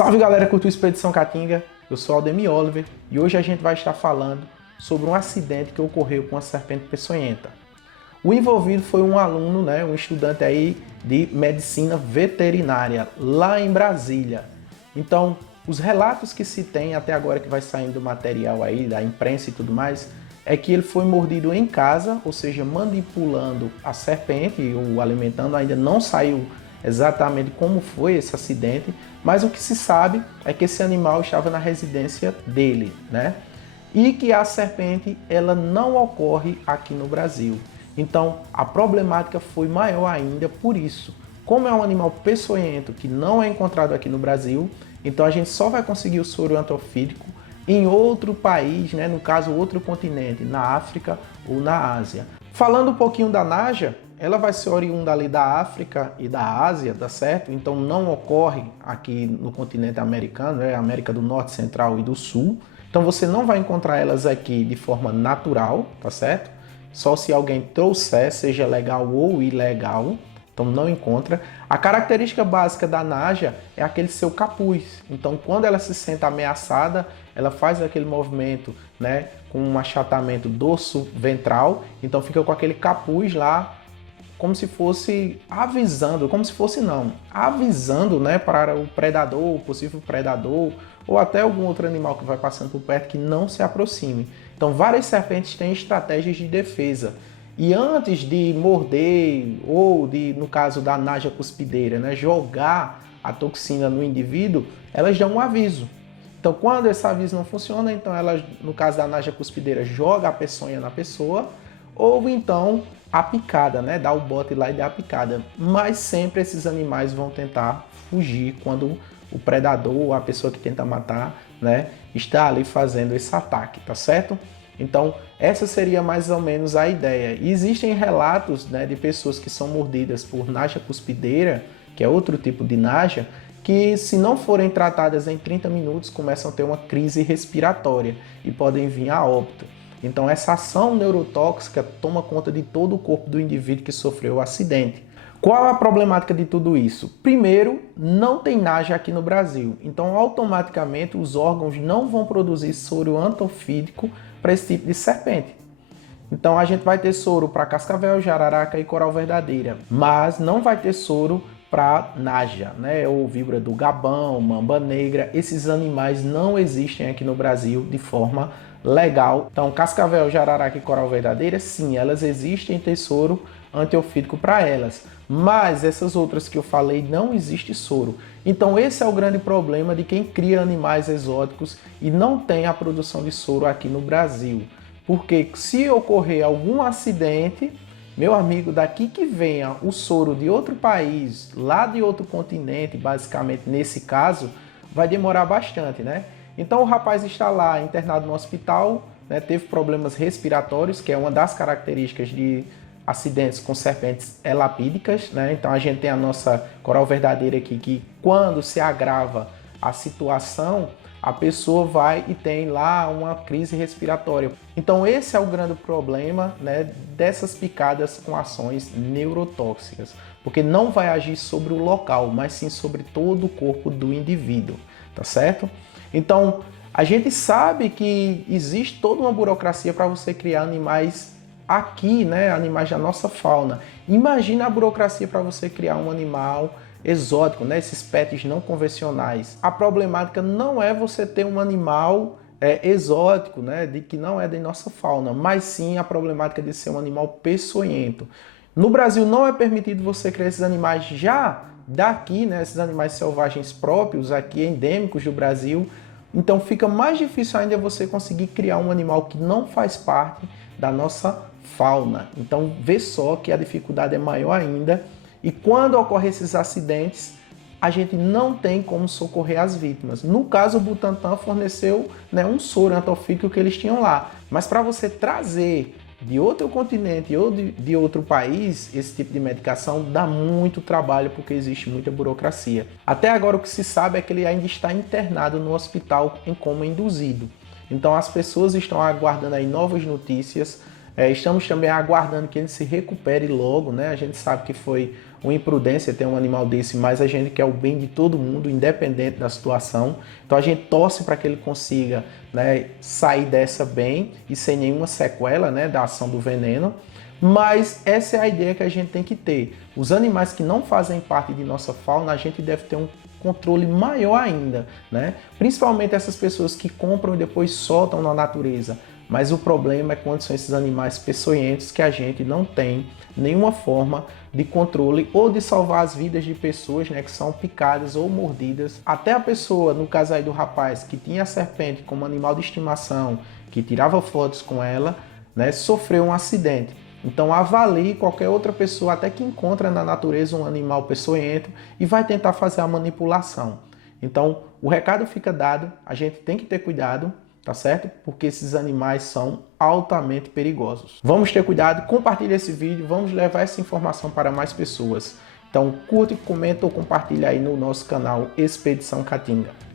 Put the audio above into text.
Salve galera, curtiu Expedição Caatinga? Eu sou Aldemir Oliver e hoje a gente vai estar falando sobre um acidente que ocorreu com uma serpente peçonhenta. O envolvido foi um aluno, um estudante aí de medicina veterinária lá em Brasília. Então, os relatos que se tem até agora que vai saindo do material aí, da imprensa e tudo mais, é que ele foi mordido em casa, ou seja, manipulando a serpente ou alimentando, ainda não saiu exatamente como foi esse acidente, mas o que se sabe é que esse animal estava na residência dele, E que a serpente, ela não ocorre aqui no Brasil. Então, a problemática foi maior ainda por isso. Como é um animal peçonhento que não é encontrado aqui no Brasil, então a gente só vai conseguir o soro antrofídico em outro país, no caso outro continente, na África ou na Ásia. Falando um pouquinho da Naja, ela vai ser oriunda ali da África e da Ásia, tá certo? Então não ocorre aqui no continente americano, América do Norte, Central e do Sul. Então você não vai encontrar elas aqui de forma natural, tá certo? Só se alguém trouxer, seja legal ou ilegal, então não encontra. A característica básica da Naja é aquele seu capuz. Então quando ela se sente ameaçada, ela faz aquele movimento, com um achatamento dorso ventral, então fica com aquele capuz lá, como se fosse avisando, avisando, para o predador, o possível predador, ou até algum outro animal que vai passando por perto que não se aproxime. Então várias serpentes têm estratégias de defesa. E antes de morder, ou de, no caso da Naja cuspideira, jogar a toxina no indivíduo, elas dão um aviso. Então quando esse aviso não funciona, então ela, no caso da Naja cuspideira, joga a peçonha na pessoa, ou então a picada, dá o bote lá e dá a picada. Mas sempre esses animais vão tentar fugir quando o predador ou a pessoa que tenta matar, está ali fazendo esse ataque, tá certo? Então essa seria mais ou menos a ideia. E existem relatos, de pessoas que são mordidas por Naja cuspideira, que é outro tipo de Naja, que se não forem tratadas em 30 minutos começam a ter uma crise respiratória e podem vir a óbito. Então essa ação neurotóxica toma conta de todo o corpo do indivíduo que sofreu o acidente. Qual a problemática de tudo isso? Primeiro, não tem Naja aqui no Brasil, então automaticamente os órgãos não vão produzir soro antrofídico para esse tipo de serpente. Então a gente vai ter soro para cascavel, jararaca e coral verdadeira, mas não vai ter soro para Naja, ou víbora do Gabão, mamba negra. Esses animais não existem aqui no Brasil de forma legal. Então cascavel, jararaca e coral verdadeira, sim, elas existem, tem soro antiofídico para elas, mas essas outras que eu falei não existe soro. Então esse é o grande problema de quem cria animais exóticos e não tem a produção de soro aqui no Brasil, porque se ocorrer algum acidente, meu amigo, daqui que venha o soro de outro país, lá de outro continente, basicamente nesse caso, vai demorar bastante, Então o rapaz está lá internado no hospital, teve problemas respiratórios, que é uma das características de acidentes com serpentes elapídicas, Então a gente tem a nossa coral verdadeira aqui, que quando se agrava a situação, a pessoa vai e tem lá uma crise respiratória. Então esse é o grande problema, dessas picadas com ações neurotóxicas, porque não vai agir sobre o local, mas sim sobre todo o corpo do indivíduo, tá certo? Então a gente sabe que existe toda uma burocracia para você criar animais aqui, animais da nossa fauna. Imagina a burocracia para você criar um animal exótico, esses pets não convencionais. A problemática não é você ter um animal exótico, de que não é da nossa fauna, mas sim a problemática de ser um animal peçonhento. No Brasil não é permitido você criar esses animais já daqui, esses animais selvagens próprios, aqui endêmicos do Brasil. Então fica mais difícil ainda você conseguir criar um animal que não faz parte da nossa fauna. Então vê só que a dificuldade é maior ainda. E quando ocorrem esses acidentes, a gente não tem como socorrer as vítimas. No caso, o Butantan forneceu um soro antrofídico que eles tinham lá. Mas para você trazer de outro continente ou de outro país esse tipo de medicação, dá muito trabalho porque existe muita burocracia. Até agora o que se sabe é que ele ainda está internado no hospital em coma induzido. Então as pessoas estão aguardando aí novas notícias. Estamos também aguardando que ele se recupere logo, A gente sabe que foi uma imprudência ter um animal desse, mas a gente quer o bem de todo mundo, independente da situação. Então a gente torce para que ele consiga, né, sair dessa bem e sem nenhuma sequela, né, da ação do veneno. Mas essa é a ideia que a gente tem que ter. Os animais que não fazem parte de nossa fauna, a gente deve ter um controle maior ainda, né? Principalmente essas pessoas que compram e depois soltam na natureza. Mas o problema é quando são esses animais peçonhentos que a gente não tem nenhuma forma de controle ou de salvar as vidas de pessoas, né, que são picadas ou mordidas. Até a pessoa, no caso aí do rapaz, que tinha a serpente como animal de estimação, que tirava fotos com ela, né, sofreu um acidente. Então avalie qualquer outra pessoa até que encontra na natureza um animal peçonhento e vai tentar fazer a manipulação. Então o recado fica dado, a gente tem que ter cuidado, tá certo? Porque esses animais são altamente perigosos. Vamos ter cuidado, compartilhe esse vídeo, vamos levar essa informação para mais pessoas. Então curta, comenta ou compartilha aí no nosso canal Expedição Caatinga.